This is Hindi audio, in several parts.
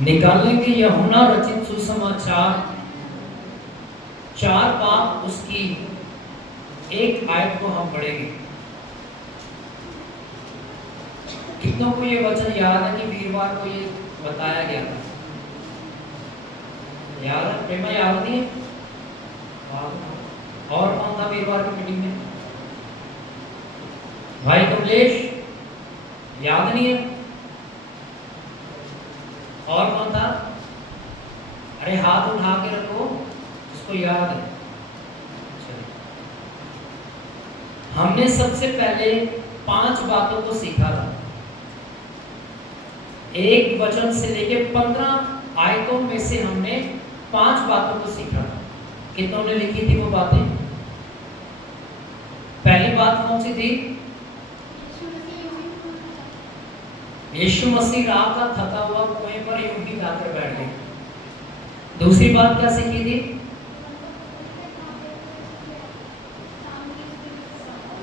निकालेंगे यूहन्ना रचित सुसमाचार 4 बाब उसकी 1 आयत को हम पढ़ेंगे। कितनों को ये वचन याद है कि वीरवार को ये बताया गया था? याद है? प्रेमा याद नहीं है? और कौन था वीरवार की मीटिंग में? भाई कमलेश याद नहीं है? और कौन था? अरे हाथ उठा के रखो जिसको याद है। हमने सबसे पहले 5 बातों को सीखा था। 1 वचन से लेके 15 आयतों में से हमने 5 बातों को सीखा था। कितनों ने लिखी थी वो बातें? पहली बात कौन सी थी? यीशु मसीह रात का थका हुआ कुएं पर यूं ही जाकर बैठ गए। दूसरी बात क्या सीखी थी?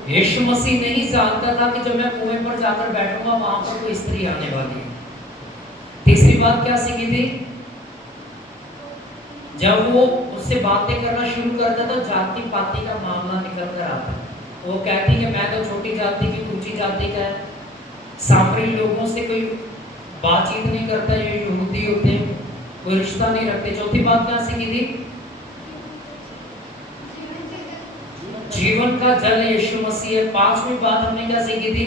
यीशु मसीह नहीं जानता था कि जब मैं कुएं पर जाकर बैठूंगा वहां पर कोई स्त्री आने वाली है। तीसरी बात क्या सीखी थी? जब वो उससे बातें करना शुरू करता तो जाति पाति का मामला निकल कर आता। वो कहती कि मैं तो छोटी जाति की ऊंची जाति का है, सामरी लोगों से कोई बातचीत नहीं करता, ये यहूदी होते हैं, कोई रिश्ता नहीं रखते। चौथी बात क्या सीखी थी? जीवन का जल यीशु मसीह है। 5वीं बात हमने क्या सीखी थी?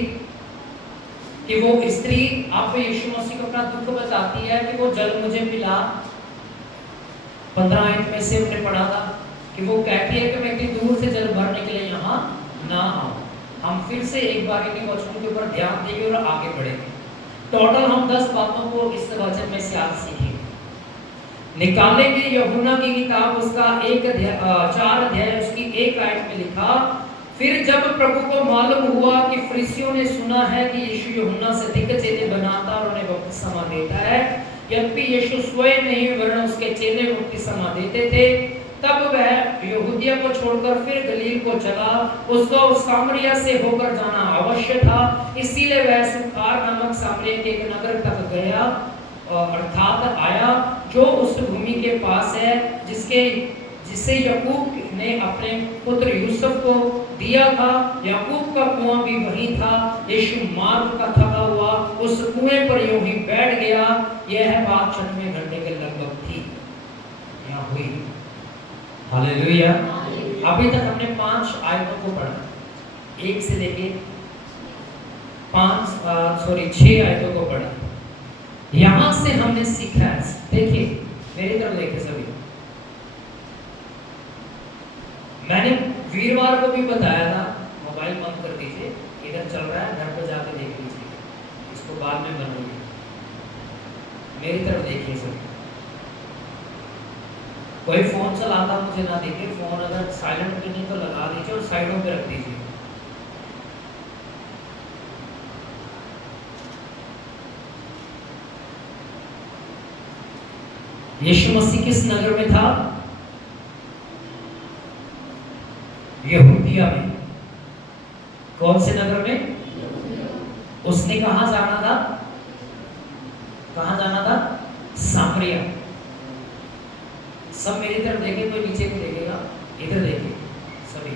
कि वो स्त्री आप यीशु मसीह को अपना दुख बताती है कि वो जल मुझे पिला। 15 आयत में से हमने पढ़ा था कि वो कहती है कि मैं इतनी दूर से जल भरने के लिए यहाँ ना आऊं। हम फिर से एक बार इन्हीं वचनों के ऊपर ध्यान देंगे और आगे बढ़ेंगे। टोटल हम 10 बातों को इस वचन में से आज सीखेंगे। निकालेंगे यूहन्ना की किताब उसका 4 अध्याय उसकी 1 आयत में लिखा, फिर जब प्रभु को मालूम हुआ कि फरीसियों ने सुना है कि यीशु यूहन्ना से अधिक चेले बनाता और उन्हें बपतिस्मा देता है, यद्यपि यीशु स्वयं नहीं वरन उसके चेले बपतिस्मा देते थे, तब वह यहूदिया को छोड़कर फिर गलील को चला। उसको सामरिया से होकर जाना अवश्य था, इसीलिए वह सुखार नामक सामरिया के एक नगर तक गया, अर्थात आया, जो उस भूमि के पास है जिसे याकूब ने अपने पुत्र यूसुफ को दिया था। याकूब का कुआं भी वही था। यीशु मार्ग का थका हुआ उस कुएं पर यूं ही बैठ गया। यह बात 6वें घंटे के लगभग थी, यहाँ हुई। हालेलुया। अभी तक हमने 5 आयतों को पढ़ा, 1 से लेके 6 आयतों को पढ़ा। यहां से हमने सीखा है, देखिए मेरी तरफ देखिए सभी। मैंने वीरवार को भी बताया था, मोबाइल बंद कर दीजिए, इधर चल रहा है, घर पर जाकर देख लीजिए, इसको बाद में बनोगे। मेरी तरफ देखिए सभी। कोई फोन चलाता मुझे ना देखे, फोन अगर साइलेंट पे नहीं तो लगा दीजिए और साइडों पे रख दीजिए। यीशु मसीह किस नगर में था? यहूदिया में। कौन से नगर में? उसने कहां जाना था? कहां जाना था? सामरिया। सब मेरी तरफ देखे, कोई नीचे नहीं देखेगा, इधर देखिए सभी।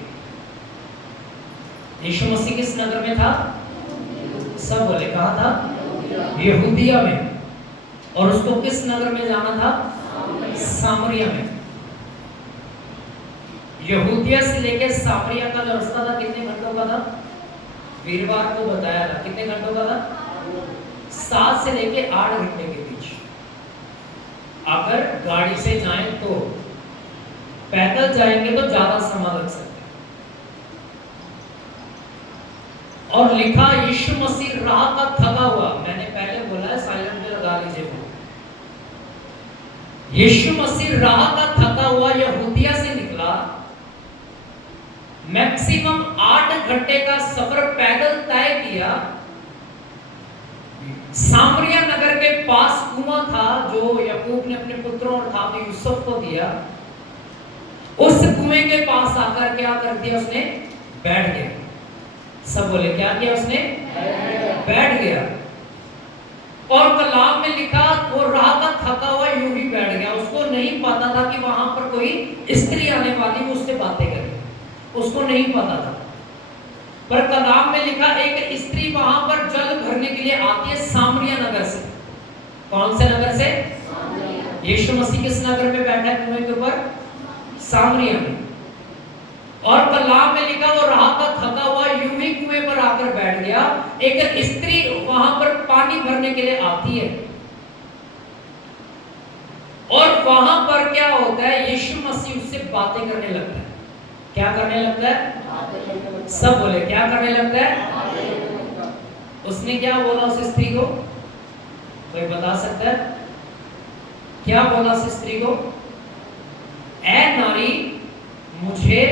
यीशु मसीह किस नगर में था? सब बोले कहां था? यहूदिया में। और उसको किस नगर में जाना था? सामरिया में। यहूदिया से लेकर सामरिया का जो रास्ता था कितने घंटों का था? वीरवार को बताया था कितने घंटों का था? 7 से लेकर 8 घंटे के बीच। अगर गाड़ी से जाएं तो, पैदल जाएंगे तो ज्यादा समय लग सकता है। और लिखा यीशु मसीह राह का थका हुआ। मैंने पहले बोला है साइलेंट पे लगा लीजिए वो। यीशु मसीह राह का थका हुआ यहूदिया से निकला, मैक्सिमम 8 घंटे का सफर पैदल तय किया। सामरिया नगर के पास कुआं था जो याकूब ने अपने पुत्रों अर्थात यूसुफ को दिया। उस कुएं के पास आकर क्या कर दिया उसने? बैठ गया। सब बोले क्या किया उसने? बैठ गया। और कलाम में लिखा वो राह का था कि वहां पर कोई स्त्री आने वाली, वो उससे बातें करे, उसको नहीं पता था। पर कलाम में लिखा एक स्त्री वहां पर जल भरने के लिए आती है सामरिया नगर से। कौन से नगर से? यीशु मसीह किस नगर में बैठा है कुएं के ऊपर? सामरिया में। और कलाम में लिखा वो रहा था थका हुआ, यूं ही कुएं पर आकर बैठ गया। एक स्त्री वहां पर पानी भरने के लिए आती है और वहां पर क्या होता है, यीशु मसीह उससे बातें करने लगता है। क्या करने लगता है? सब बोले क्या करने लगता है? उसने क्या बोला उस स्त्री को? कोई बता सकता है क्या बोला उस स्त्री को? ऐ नारी मुझे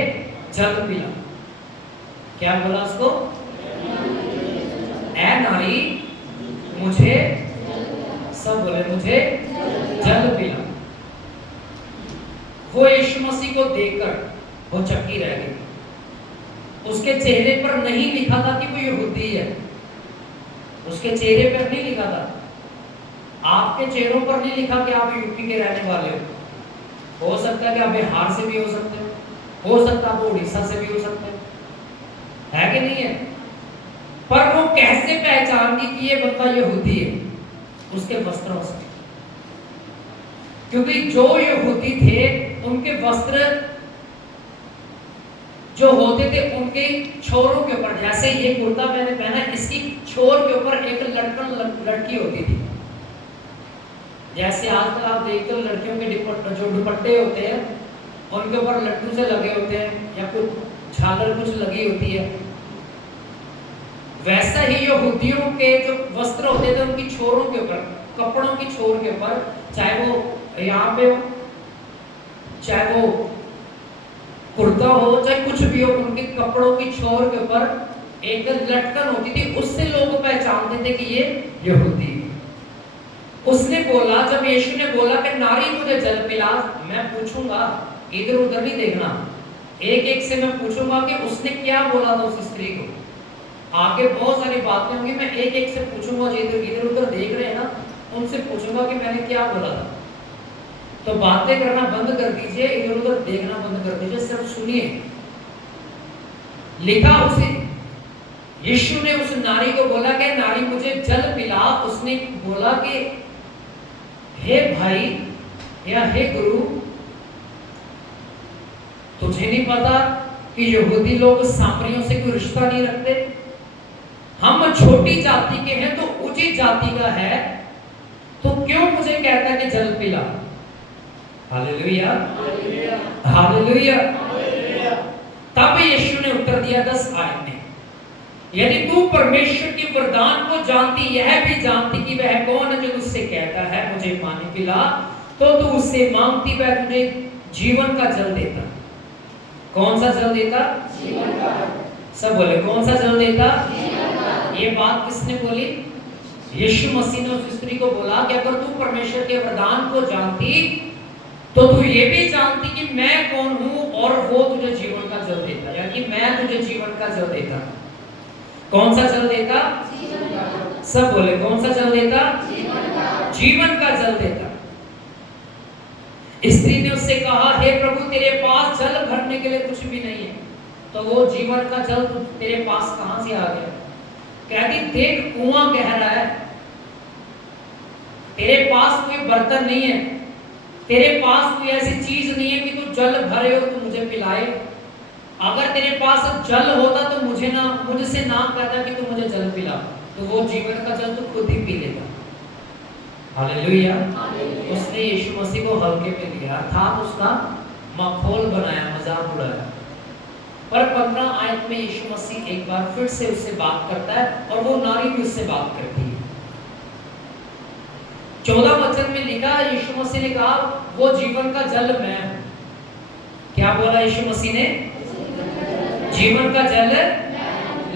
जल पिला। क्या बोला उसको? ऐ नारी मुझे, सब बोले मुझे जल पिला। वो यीशु मसीह को देखकर वो चक्की रह गई। उसके चेहरे पर नहीं लिखा था कि वो यहूदी है, उसके चेहरे पर नहीं लिखा था। आपके चेहरों पर नहीं लिखा कि आप यूपी के रहने वाले हो सकता है कि आप बिहार से भी हो सकते हो सकता है आप उड़ीसा से भी हो सकते है कि नहीं है? पर वो कैसे पहचान दी कि ये बंदा यहूदी है? उसके वस्त्रों से। क्योंकि जो यहूदी थे उनके वस्त्र जो होते थे उनके छोरों के ऊपर, जैसे ये कुर्ता मैंने पहना, इसकी छोर के ऊपर एक लटकन लटकी होती थी। जैसे आजकल आप देखते हो लड़कियों के जो दुपट्टे होते हैं उनके ऊपर लड्डू से लगे होते हैं या कुछ झालर कुछ लगी होती है, वैसा ही यहूदियों के जो वस्त्र होते थे उनकी छोरों के ऊपर, कपड़ों की छोर के ऊपर, चाहे वो यहाँ पे हो, चाहे वो कुर्ता हो, चाहे कुछ भी हो, उनके कपड़ों की छोर के ऊपर एक लटकन होती थी। उससे लोग पहचानते थे कि ये यहूदी है। उसने बोला, जब यीशु ने बोला कि नारी मुझे जल पिला, मैं पूछूंगा, इधर उधर नहीं देखना, एक एक से मैं पूछूंगा कि उसने क्या बोला था उस स्त्री को। आगे बहुत सारी बातें होंगी, मैं एक एक से पूछूंगा, जो इधर उधर देख रहे हैं ना, उनसे पूछूंगा कि मैंने क्या बोला था। तो बातें करना बंद कर दीजिए, इधर उधर देखना बंद कर दीजिए, सिर्फ सुनिए। लिखा उसे यीशु ने उस नारी को बोला कि नारी मुझे जल पिला। उसने बोला कि हे भाई या हे गुरु, तुझे नहीं पता कि यहूदी लोग सामरियों से कोई रिश्ता नहीं रखते? हम छोटी जाति के हैं तो ऊंची जाति का है, तो क्यों मुझे कहता है कि जल पिला? Hallelujah, hallelujah. तब यीशु ने उत्तर दिया 10 आयत में, यदि तू परमेश्वर की वरदान को जानती, यह भी जानती कि वह कौन है जो तुझसे कहता है मुझे पानी पिला, तो तू उससे मांगती, वह तुझे जीवन का जल देता। कौन सा जल देता? जीवन का। सब बोले कौन सा जल देता? जीवन का। ये बात किसने बोली? यीशु मसीह ने उस स्त्री को बोला कि अगर तू परमेश्वर के वरदान को जानती तो तू ये भी जानती कि मैं कौन हूं और वो तुझे जीवन का जल देता, यानी मैं तुझे जीवन का जल देता। कौन सा जल देता? जीवन का। सब बोले कौन सा जल देता? जीवन का। जीवन का जल देता। स्त्री ने उससे कहा, हे प्रभु, तेरे पास जल भरने के लिए कुछ भी नहीं है, तो वो जीवन का जल तेरे पास कहां से आ गया? कहती, देख कुआं गहरा है, तेरे पास कोई बर्तन नहीं है, तेरे पास कोई ऐसी चीज नहीं है कि तू जल भरे और तू मुझे पिलाए। अगर तेरे पास जल होता तो मुझसे ना कहता कि तू मुझे जल पिला, तो वो जीवन का जल तू खुद ही पी लेता। हालेलुया। उसने यीशु मसीह को हल्के में लिया, अर्थात उसका मखौल बनाया, मजाक उड़ाया। पर 15 आयत में यीशु मसीह एक बार फिर से उससे बात करता है और वो नारी भी उससे बात करती है। 14 वचन में लिखा, यीशु मसीह ने कहा, वो जीवन का जल मैं हूं। क्या बोला यीशु मसीह ने? जीवन का जल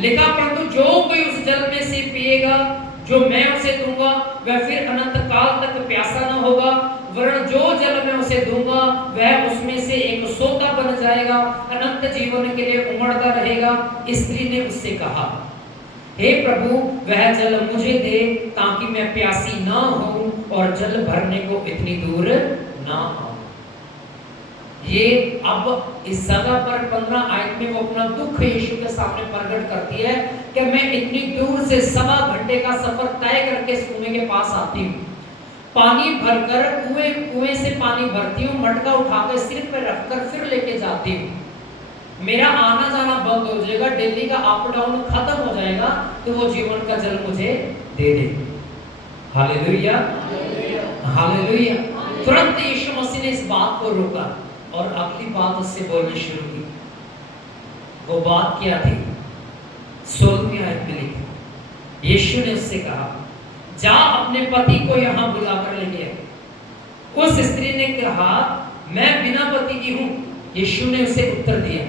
लिखा, परंतु जो कोई उस जल में से पिएगा जो मैं उसे दूंगा, वह फिर अनंत काल तक प्यासा न होगा, वरन जो जल मैं उसे दूंगा वह उसमें से एक सोता बन जाएगा, अनंत जीवन के लिए उमड़ता रहेगा। स्त्री ने उससे कहा, हे प्रभु, वह जल मुझे दे ताकि मैं प्यासी ना हूं और जल भरने को इतनी दूर ना आऊं। ये अब इस जगह पर 15 आयत में वो अपना दुख यीशु के सामने प्रकट करती है कि मैं इतनी दूर से 1.25 घंटे का सफर तय करके इस कुएं के पास आती हूँ, पानी भरकर कुएं से पानी भरती हूँ, मटका उठाकर सिर पे रखकर फिर लेके जाती हूँ, मेरा आना जाना बंद हो जाएगा, डेली का अप डाउन खत्म हो जाएगा, तो वो जीवन का जल मुझे दे दे। Hallelujah, hallelujah. तुरंत यीशु मसीह ने इस बात को रोका और अगली बात उससे बोलनी शुरू की। वो बात क्या थी? 16वीं आयत में लिखी, यीशु ने उससे कहा, जा अपने पति को यहाँ बुलाकर लेके आ। उस स्त्री ने कहा, मैं बिना पति की हूँ। यीशु ने उसे उत्तर दिया,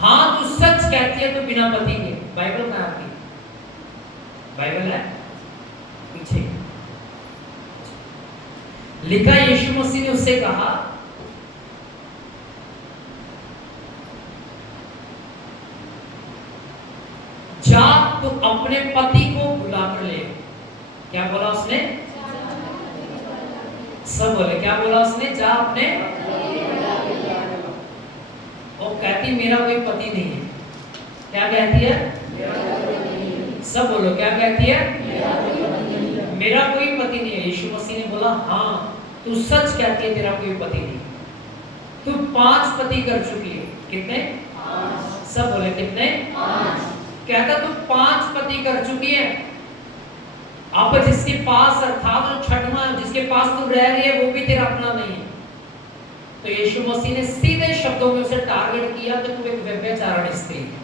हाँ तू सच कहती है, तो बिना पति के। बाइबल कहाँ आपकी? बाइबल है पीछे लिखा, यीशु मसीह ने उससे कहा, जा तू अपने पति को बुला कर ले। क्या बोला उसने? सब बोले, क्या बोला उसने? जा अपने। वो कहती मेरा कोई पति नहीं है। क्या कहती है? सब बोलो, क्या कहती है? मेरा कोई पति नहीं है। यीशु मसीह ने बोला, हाँ तू सच कहती है, तेरा कोई पति नहीं, तू 5 पति कर चुकी है। कितने? 5। सब बोले, कितने? 5। कहता तू 5 पति कर चुकी है। अब जिसके पास अर्थात जो छठवां जिसके पास तू रह रही है वो भी तेरा अपना नहीं है। तो यीशु मसीह ने सीधे शब्दों में उसे टारगेट किया कि तू एक व्यभिचारण स्त्री है।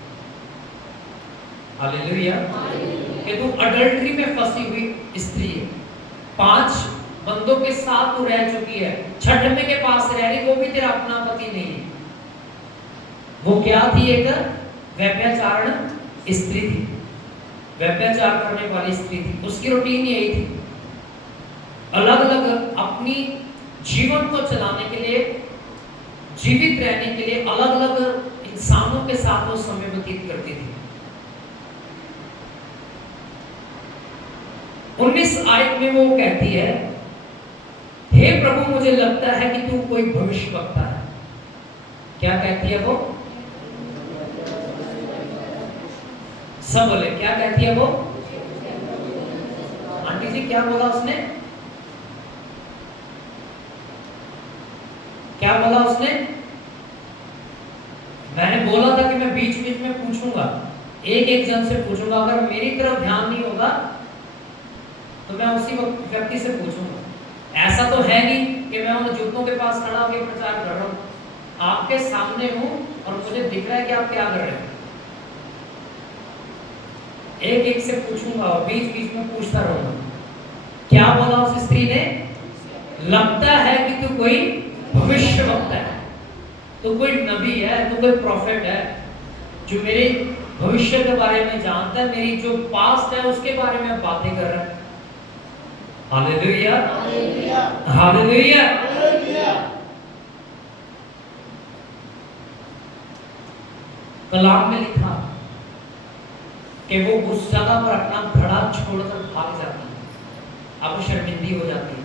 हालेलुया, कि तू अडल्ट्री में फंसी हुई स्त्री है। 5 बंदों के साथ तू रह चुकी है, छठवें के पास रह रही, वो भी तेरा अपना पति नहीं है। वो क्या थी? एक व्यभिचारण स्त्री थी, व्यभिचार करने वाली स्त्री थी। उसकी रूटीन यही थी, अलग अलग अपनी जीवन को चलाने के लिए, जीवित रहने के लिए अलग अलग इंसानों के साथ वो समय व्यतीत करती थी। 19 आयत में वो कहती है, हे प्रभु मुझे लगता है कि तू कोई भविष्यवक्ता है। क्या कहती है वो? सब बोले, क्या कहती है वो? आंटी जी क्या बोला उसने? क्या बोला उसने? मैंने बोला था कि मैं बीच बीच में पूछूंगा, एक जन से पूछूंगा, अगर मेरी तरफ ध्यान नहीं होगा तो मैं उसी व्यक्ति से पूछूंगा। ऐसा तो है नहीं कि मैं उन जूतों के पास खड़ा होकर प्रचार कर रहा हूँ, आपके सामने हूँ और मुझे दिख रहा है कि आप क्या कर रहे हैं। एक से पूछूंगा और बीच बीच में पूछता रहूंगा। क्या बोला उस स्त्री ने? लगता है कि तू कोई भविष्यवक्ता है, तू कोई नबी है, तू कोई प्रॉफिट है, जो मेरे भविष्य के बारे में जानता है, मेरी जो पास्ट है उसके बारे में बातें कर रहा है। Hallelujah, hallelujah. कलाम में लिखा कि वो उस जगह पर अपना घड़ा छोड़कर भाग जाती है। अब शर्मिंदी हो जाती है।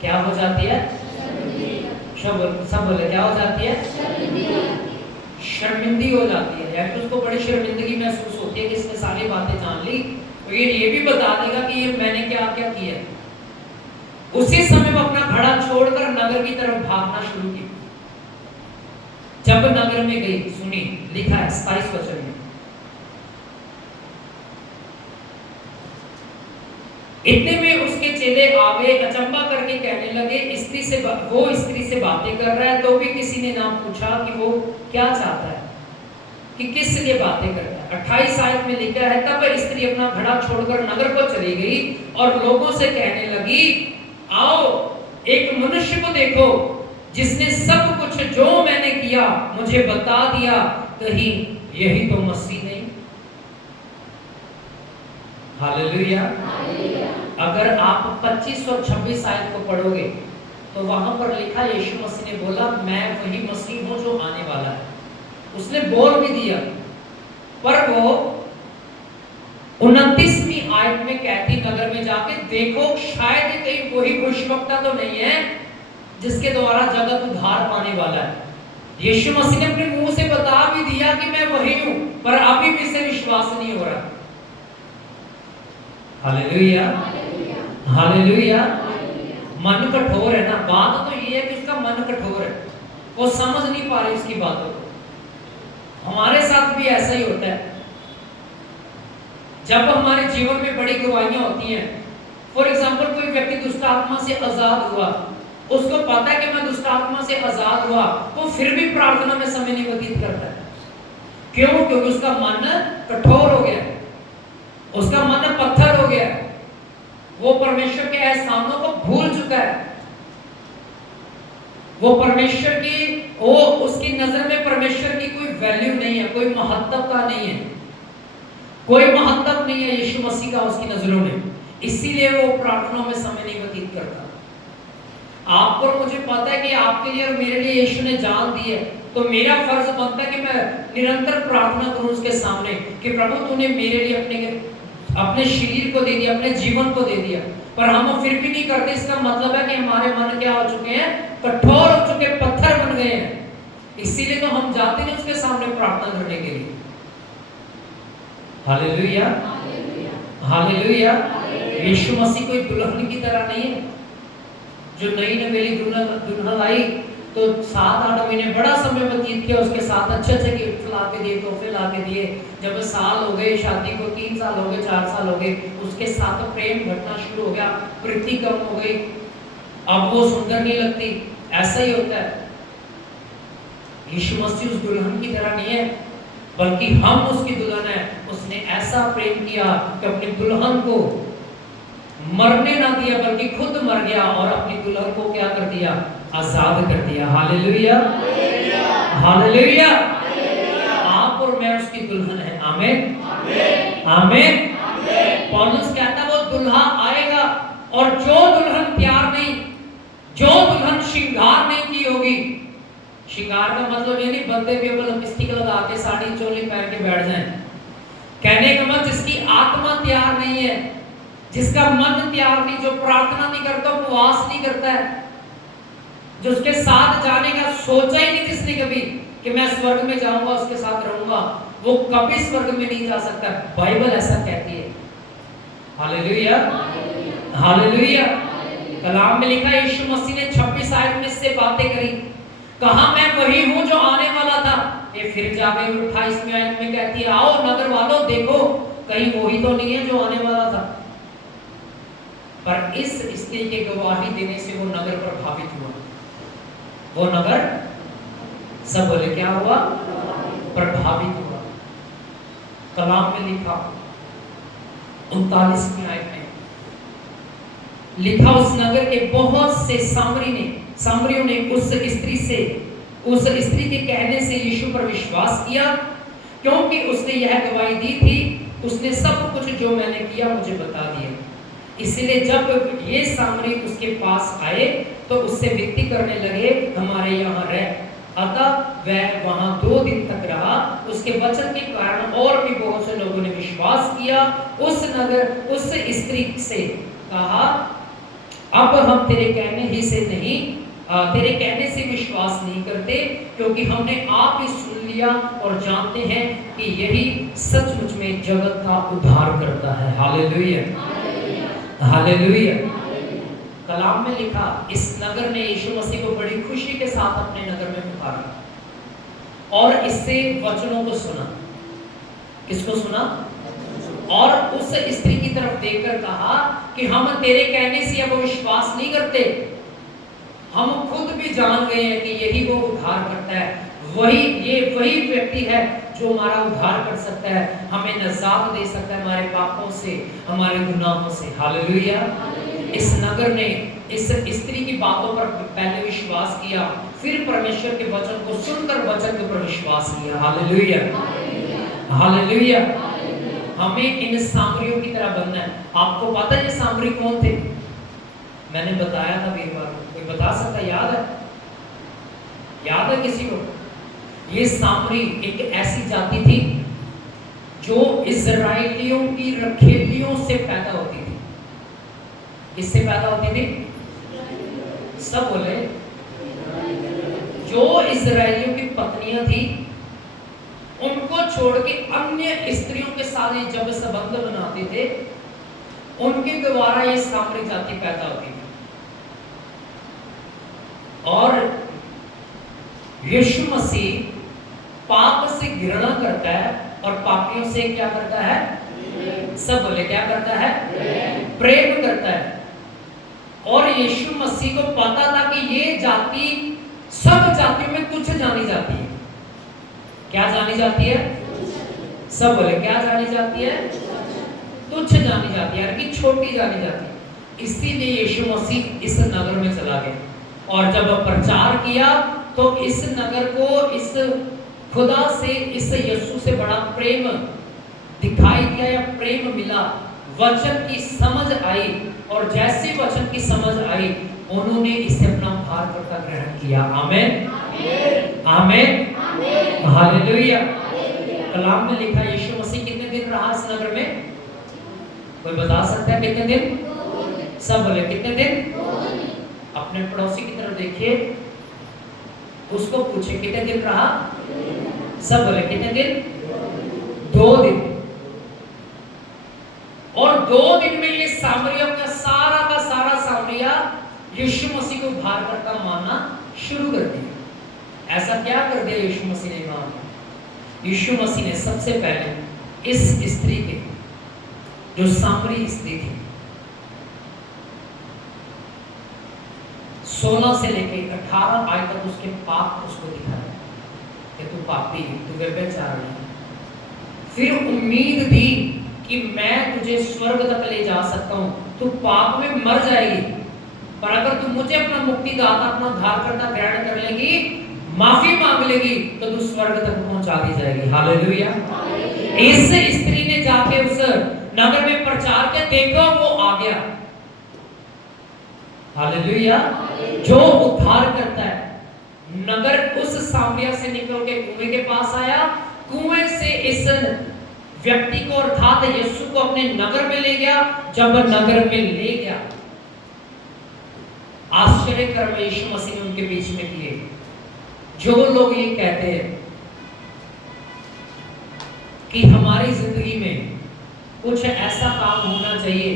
क्या हो जाती है? सब बोले, क्या हो जाती है? शर्मिंदी हो जाती है। यानी उसको बड़ी शर्मिंदगी महसूस होती है कि इसने सारी बातें जान ली, तो ये भी बता देगा कि ये मैंने क्या क्या किया। उसी समय वो अपना घड़ा छोड़कर नगर की तरफ भागना शुरू किया। जब नगर में गई, सुनी, लिखा है 27 वचन में, इतने में उसके चेले आ गए, अचंबा करके कहने लगे, वो स्त्री से बातें कर रहा है, तो भी किसी ने ना पूछा कि वो क्या चाहता है, कि किस लिए बातें करता है। 28 आयत में लिखा है, तब स्त्री अपना घड़ा छोड़कर नगर को चली गई और लोगों से कहने लगी, आओ एक मनुष्य को देखो जिसने सब कुछ जो मैंने किया मुझे बता दिया, कहीं यही तो मसीह नहीं। हालेलुया। अगर आप 25 और 26 आयत को पढ़ोगे तो वहां पर लिखा, यीशु मसीह ने बोला, मैं वही मसीह हूं जो आने वाला है। उसने बोल भी दिया, पर वो 29वीं आयत में कहती, नगर में जाके देखो शायद कहीं वही भविष्यवक्ता तो नहीं है जिसके द्वारा जगत उद्धार पाने वाला है। यीशु मसीह ने अपने मुंह से बता भी दिया कि मैं वही हूं, पर अभी भी इसे विश्वास नहीं हो रहा। Hallelujah, hallelujah. मन कठोर है ना, बात तो ये है कि उसका मन कठोर है, वो समझ नहीं पा रही उसकी बातों को। हमारे साथ भी ऐसा ही होता है। जब हमारे जीवन में बड़ी गवाहियां होती हैं, फॉर एग्जाम्पल कोई व्यक्ति दुष्ट आत्मा से आजाद हुआ, उसको पता है कि मैं दुष्ट आत्मा से आजाद हुआ, तो फिर भी प्रार्थना में समय नहीं व्यतीत करता है। क्यों? क्योंकि उसका मन कठोर हो गया, उसका मन पत्थर हो गया, वो परमेश्वर के एहसानों को भूल चुका है। वो परमेश्वर की, वो उसकी नजर में परमेश्वर की कोई वैल्यू नहीं है, कोई महत्वता नहीं है, कोई महत्व नहीं है यीशु मसीह का उसकी नजरों में। इसीलिए वो प्रार्थना में समय नहीं व्यतीत करता। आपको और मुझे पता है कि आपके लिए और मेरे लिए यीशु ने जान दी है, तो मेरा फर्ज बनता है कि मैं निरंतर प्रार्थना करूं उसके सामने कि प्रभु तूने मेरे लिए अपने शरीर को दे दिया, अपने जीवन को दे दिया, पर हम फिर भी नहीं करते। इसका मतलब है कि हमारे मन क्या हो चुके हैं? कठोर हो चुके, पत्थर बन गए हैं। इसीलिए तो हम जाते नहीं उसके सामने प्रार्थना करने के लिए। Hallelujah, hallelujah. यीशु मसीह कोई दुल्हन की तरह नहीं है जो नई नवेली दुल्हन आई तो 7-8 महीने बड़ा समय व्यतीत किया उसके साथ, अच्छे गिफ्ट ला के दिए, तोहफे ला के दिए। जब साल हो गए शादी को, 3 साल हो गए, 4 साल हो गए, उसके साथ प्रेम घटना शुरू हो गया, प्रीति कम हो गई, अब वो सुंदर नहीं लगती। ऐसा ही होता है। यीशु मसीह उस दुल्हन की तरह नहीं है, बल्कि हम उसकी दुल्हन है। उसने ऐसा प्रेम किया कि अपनी दुल्हन को मरने ना दिया, बल्कि खुद मर गया और अपनी दुल्हन को क्या कर दिया? आजाद कर दिया। Hallelujah, hallelujah. आप और मैं उसकी दुल्हन है। आमीन, आमीन। पौलुस कहता है वो दुल्हा आएगा, और जो दुल्हन तैयार नहीं, जो दुल्हन श्रृंगार नहीं की होगी, श्रृंगार का मतलब ये नहीं बंदे भी लिपस्टिक लगा के साड़ी चोली पहन के बैठ जाएं। कहने का मतलब जिसकी आत्मा तैयार नहीं है, जिसका मन तैयार नहीं, जो प्रार्थना नहीं करता, उपवास नहीं करता है, जो उसके साथ जाने का सोचा ही नहीं जिसने कभी कि मैं स्वर्ग में जाऊंगा, उसके साथ रहूंगा, वो कभी स्वर्ग में नहीं जा सकता। बाइबल ऐसा कहती है। Hallelujah, hallelujah. कलाम में लिखा है यीशु मसीह ने 26 आयत में इससे बातें करी, कहा मैं वही हूं जो आने वाला था। ये फिर जाके 28वें आयत में कहती है आओ नगर वालों देखो, कहीं वही तो नहीं है जो आने वाला था। पर इस स्त्री के गवाही देने से वो नगर प्रभावित हुआ। वो नगर, सब बोले क्या हुआ? प्रभावित हुआ। कलाम में लिखा 39वें आयत में लिखा, उस नगर के बहुत से सामरियों ने उस स्त्री के कहने से यीशु पर विश्वास किया, क्योंकि उसने यह गवाही दी थी, उसने सब कुछ जो मैंने किया मुझे बता दिया। इसलिए जब ये सामरी उसके पास आए तो उससे विनती करने लगे हमारे यहाँ रह। अतः वह वहां 2 दिन तक रहा। उसके वचन के कारण और भी बहुत से लोगों ने विश्वास किया। उस स्त्री से कहा, अब हम तेरे कहने से विश्वास नहीं करते, क्योंकि हमने आप ही सुन लिया और जानते हैं कि यही सचमुच में जगत का उद्धार करता है। Hallelujah, hallelujah. कलाम में लिखा इस नगर ने यीशु मसीह को बड़ी खुशी के साथ अपने नगर में पुकारा और इससे वचनों को सुना। किसको सुना? और उस स्त्री की तरफ देखकर कहा कि हम तेरे कहने से अब विश्वास नहीं करते, हम खुद भी जान गए हैं कि यही वो उद्धार करता है, वही व्यक्ति है जो हमारा उद्धार कर सकता है, हमें निजात दे सकता है हमारे पापों से, हमारे गुनाहों से। हालेलुया। इस नगर ने इस स्त्री की बातों पर पहले विश्वास किया, फिर परमेश्वर के वचन को सुनकर वचन के ऊपर विश्वास किया। Hallelujah, hallelujah. हमें इन सामरियों की तरह बनना है। आपको पता है ये सामरी कौन थे? मैंने बताया था वीरवार को, कोई बता सकता? याद है? याद है किसी को? ये सामरी एक ऐसी जाति थी जो इजराइलियों की रखेलियों से पैदा होती थी। किससे पैदा होती थी? सब बोले जो इजरायलियों की पत्नियां थी उनको छोड़ के अन्य स्त्रियों के साथ ये जब संबंध बनाते थे, उनके द्वारा ये सामरी जाति पैदा होती थी। और यीशु मसीह पाप से घृणा करता है और पापियों से क्या करता है? सब बोले क्या करता है? प्रेम करता है। और यीशु मसीह को पता था कि ये जाति सब जातियों में तुच्छ जानी जाती है। क्या जानी जाती है? सब बोले क्या जानी जाती है? तुच्छ जानी जाती है, यानी कि छोटी जानी जाती है। इसीलिए यीशु मसीह इस नगर में चला गया और जब प्रचार किया तो इस नगर को इस खुदा से, इस यीशु से बड़ा प्रेम दिखाई दिया या प्रेम मिला। वचन की समझ आई और जैसे वचन की समझ आई उन्होंने इसे अपना उद्धारकर्ता ग्रहण किया। आमीन आमीन हालेलुया। कलाम में लिखा यीशु मसीह कितने दिन रहा इस नगर में? कोई बता सकता है कितने दिन? सब बोले कितने दिन? अपने पड़ोसी की तरफ देखिए, उसको पूछे कितने दिन रहा? सब बोले कितने दिन? 2 दिन। और 2 दिन में ये सामरिया का सारा सामरिया यीशु मसीह को उद्धारकर्ता मानना शुरू कर दिया। ऐसा क्या कर दिया यीशु मसीह ने? यीशु मसीह ने सबसे पहले इस स्त्री के, जो सामरी स्त्री थी, 16 से लेके 18 आय तक उसके पाप उसको दिखाया कि तू पापी है, तू व्यभिचारिणी है। फिर उम्मीद दी कि मैं तुझे स्वर्ग तक ले जा सकता हूँ, तू पाप में मर जाएगी, पर अगर तू मुझे अपना मुक्तिदाता, अपना उद्धारकर्ता ग्रहण कर लेगी, माफी मांग लेगी, तो तू स्वर्ग तक पहुंचा दी जाएगी। हालेलुया। इस स्त्री ने जाके उस नगर में प्रचार किया, देखो वो आ गया। हालेलुया। जो उद्धार करता है, नगर उस सामरिया से निकल के कुएं के पास आया, कुएं से इस व्यक्ति को अर्थात यीशु को अपने नगर में ले गया। जब नगर में ले गया, आश्चर्य कर्म यीशु मसीह ने उनके बीच में किए। जो लोग ये कहते हैं कि हमारी जिंदगी में कुछ ऐसा काम होना चाहिए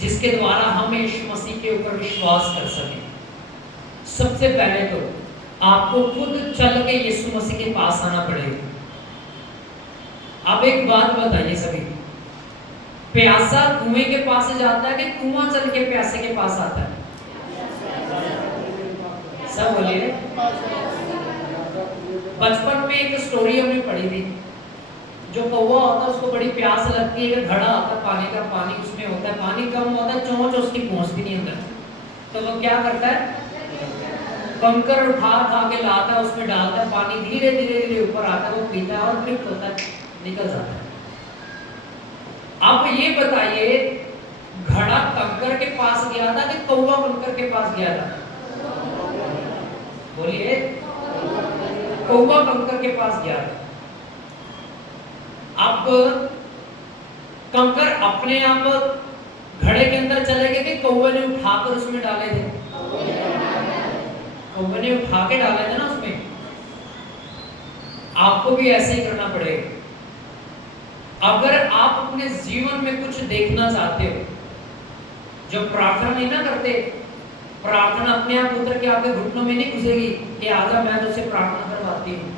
जिसके द्वारा हम यीशु मसीह के ऊपर विश्वास कर सकें, सबसे पहले तो आपको खुद चल के यीशु मसीह के पास आना पड़ेगा। अब एक बात बताइए सभी, प्यासा कुएं के पास जाता है कि कुआं चल के प्यासे के पास आता है? सब बोलिए। बचपन में एक स्टोरी हमने पढ़ी थी, जो कौवा होता है उसको बड़ी प्यास लगती है, घड़ा आता है पानी का, पानी उसमें होता है, पानी कम होता है, चोंच उसकी पहुंचती नहीं अंदर, तो वो क्या करता है? कंकर उठा के लाता है, उसमें डालता है, पानी धीरे धीरे ऊपर आता है, वो पीता है और तृप्त होता है, निकल जाता है। अब ये बताइए, घड़ा कंकर के पास गया था कि कौवा कंकर के पास गया था? बोलिए। कौवा कंकर के पास गया था। अब कंकर अपने आप घड़े के अंदर चले गए कि कौवे ने उठाकर उसमें डाले थे? कौवे ने उठा के डाले थे ना उसमें। आपको भी ऐसे ही करना पड़ेगा। अगर आप अपने जीवन में कुछ देखना चाहते हो, जो प्रार्थना नहीं ना करते, प्रार्थना अपने आप उतर के आपके घुटनों में नहीं घुसेगी कि आजा मैं तुझसे प्रार्थना करवाती हूँ।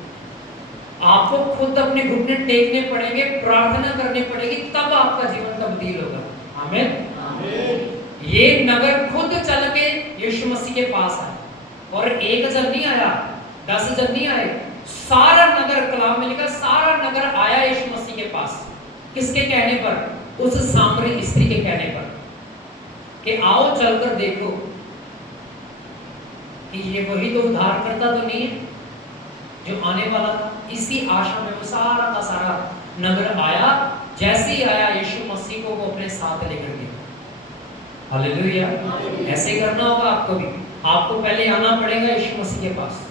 आपको खुद अपने घुटने टेकने पड़ेंगे, प्रार्थना करनी पड़ेगी, तब आपका जीवन तब्दील होगा। आमीन। ये नगर खुद चल के यीशु मसीह के पास आया, और एक जन नहीं आया, 10 जन नहीं आए, सारा नगर, कलाम में लिखा सारा नगर आया यीशु मसीह के पास। किसके कहने पर? उस सामरी स्त्री के कहने पर कि आओ चलकर देखो कि ये वही तो उद्धारकर्ता तो नहीं है जो आने वाला था। इसी आशा में वो सारा का सारा नगर आया। जैसे ही आया, यीशु मसीह को वो अपने साथ लेकर गया। हालेलुया। ऐसे करना होगा आपको भी। आपको पहले आना पड़ेगा यीशु मसीह के पास,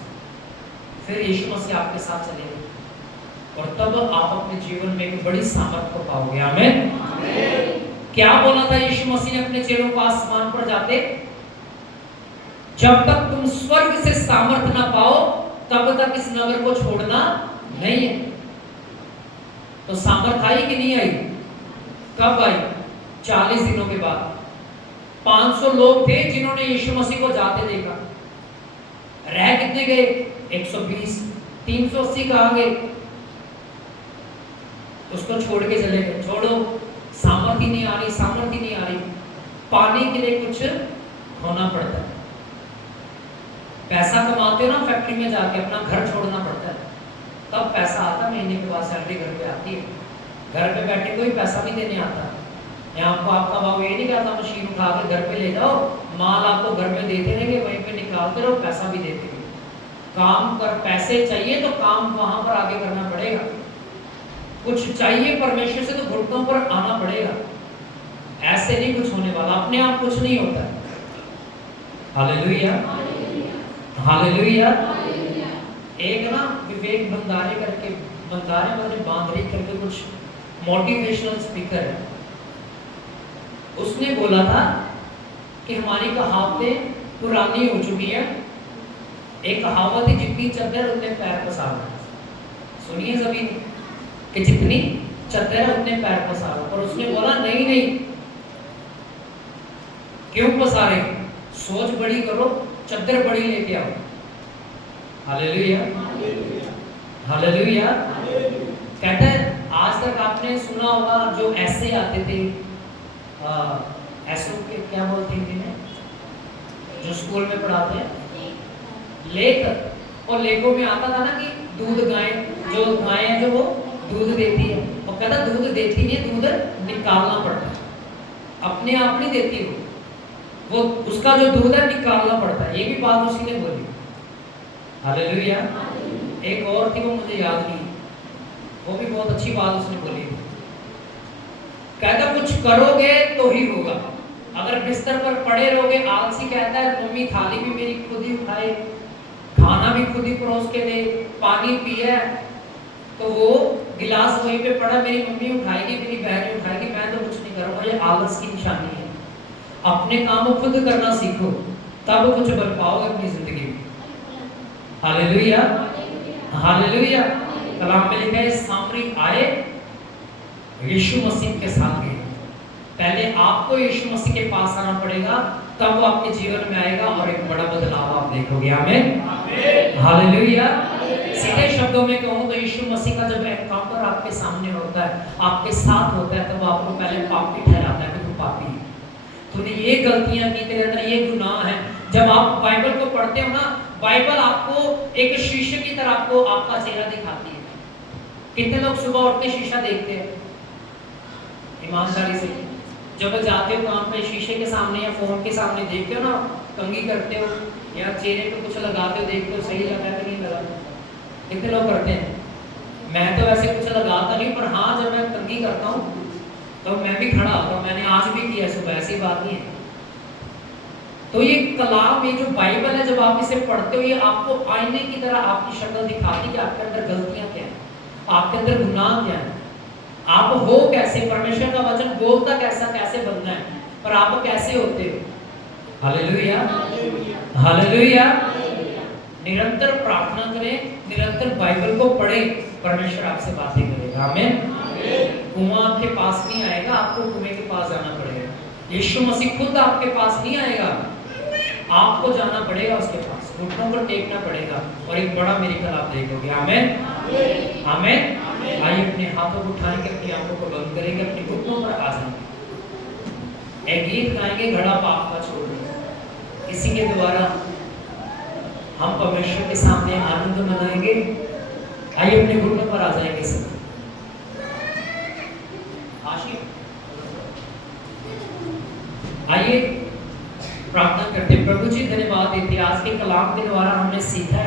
फिर यीशु मसीह आपके साथ चलेगा, और तब आप अपने जीवन में एक बड़ी सामर्थ को पाओगे। आमीन। क्या बोला था यीशु मसीह ने अपने चेलों को आसमान पर जाते? जब तक तुम स्वर्ग से सामर्थ ना पाओ तब तक इस नगर को छोड़ना नहीं है। तो सामर्थ आई कि नहीं आई? कब आई? 40 दिनों के बाद। 500 लोग थे जिन्होंने यीशु मसीह को जाते देखा। रह कितने गए? 120। 380 कहाँ गए? उसको छोड़ के चले गए। छोड़ो, सामर्थ ही नहीं आ रही, सामर्थ ही नहीं आ रही। पाने के लिए कुछ होना पड़ता है। पैसा कमाते हो ना फैक्ट्री में जाके, अपना घर छोड़ना पड़ता है, तब पैसा आता। महीने के बाद सैलरी घर पे आती है। घर पे बैठे कोई पैसा नहीं देने आता। यहाँ को आपका बाबू ये नहीं कहता मशीन उठा के घर पे ले जाओ, माल आपको घर में देते रहेंगे, वहीं पे निकालते रहो, पैसा भी देते रहो। काम कर, पैसे चाहिए तो काम वहां पर आगे करना पड़ेगा। कुछ चाहिए परमेश्वर से तो घुटनों पर आना पड़ेगा। ऐसे नहीं कुछ होने वाला, अपने आप कुछ नहीं होता। Hallelujah, hallelujah. एक ना विवेक भंडारे करके, भंडारे मतलब बांदरी करके कुछ मोटिवेशनल स्पीकर है, उसने बोला था कि हमारी कहावतें पुरानी हो चुकी है। एक कहावत है, जितनी चद्दर उतने पैर पसारो। सुनिए सभी कि जितनी चद्दर है उतने पैर पसारो। पर उसने बोला नहीं नहीं, क्यों पसारे? सोच बड़ी करो, चद्दर बड़ी लेके आओ। Hallelujah, hallelujah. कहते हैं आज तक आपने सुना होगा जो ऐसे आते थे, ऐसो के क्या बोलते हैं जो स्कूल में पढ़ाते हैं, लेख। और लेखों में आता था ना कि दूध गाय, जो गाय है जो वो दूध देती है, और कहता दूध देती नहीं, दूध निकालना पड़ता है, अपने आप नहीं देती वो उसका जो दूध है निकालना पड़ता है। ये भी बात उसी ने बोली। हालेलुया। एक और थी, वो मुझे याद नहीं, वो भी बहुत अच्छी बात उसने बोली। कहता कुछ करोगे तो ही होगा। अगर बिस्तर पर पड़े रहोगे, आलसी कहता है मम्मी थाली भी मेरी खुद ही उठाए, खाना भी खुद ही परोस के दे, पानी पिए तो वो गिलास वहीं पे पड़ा, मेरी मम्मी उठाएगी, मेरी बहन उठाएगी, मैं तो कुछ नहीं करूँगा। ये आलस की निशानी है। अपने काम खुद करना सीखो, तब कुछ बन पाओगे अपनी जिंदगी में। Hallelujah, hallelujah. कलाम में लिखा है सामरी आए, यीशु मसीह के साथ गए। पहले आपको यीशु मसीह के पास आना पड़ेगा, तब वो आपके जीवन में आएगा और एक बड़ा बदलाव आप देखोगे। आमीन, हालेलुया। सीधे शब्दों में कहूँ तो यीशु मसीह का जब एनकाउंटर आपके सामने होता है, आपके साथ होता है, तब आपको पहले पापी ठहराता है कि तू पापी है, तूने ये गलतियां की, तेरे अंदर ये गुनाह है। जब आप बाइबल को पढ़ते हो ना, बाइबल आपको एक शीशे की तरह आपको आपका चेहरा दिखाती है। कितने लोग सुबह उठ के शीशा देखते हैं ईमानदारी से? जब जाते हो काम पे, शीशे के सामने या फोन के सामने देखते हो ना, कंघी करते हो या चेहरे पे कुछ लगाते हो, देखते हो सही लगा कि नहीं लगा। कितने लोग करते हैं? मैं तो वैसे कुछ लगाता नहीं, पर हाँ जब मैं कंघी करता हूँ तो मैं भी खड़ा होता हूँ। मैंने आज भी किया सुबह, ऐसी बात नहीं है। तो ये कलाम, ये जो बाइबल है, जब आप इसे पढ़ते हो, ये आपको आईने की तरह आपकी शक्ल दिखाती है कि आपके अंदर गलतियां क्या है, आपके अंदर गुनाह क्या है, आप हो कैसे, परमेश्वर का वचन बोलता कैसा, कैसे बनना है, पर आप कैसे होते हो। Hallelujah, hallelujah. निरंतर प्रार्थना करें, निरंतर बाइबल को पढ़ें, परमेश्वर आपसे बातें करेगा। आमीन। कुआं आपके पास नहीं आएगा, आपको कुएं के पास जाना पड़ेगा। यीशु मसीह खुद आपके पास नहीं आएगा, आपको जाना पड़ेगा उसके पास, घुटनों पर टेकना पड़ेगा और एक बड़ा मिरेकल आप देखोगे। आमीन, आमीन। आइए अपने हाथों को उठाएंगे, अपनी आंखों को बंद करेंगे, अपने घुटनों पर आ जाएंगे। एक गीत गाएंगे, घड़ा पाप का छोड़ दो। इसी के द्वारा हम परमेश्वर के सामने आनंद मनाएंगे। आइए अपने घुटनों पर आ जाएंगे सब। आइए प्रार्थना करते हैं। प्रभु जी धन्यवाद देते हैं, आज के कलाम के द्वारा हमने सीखा है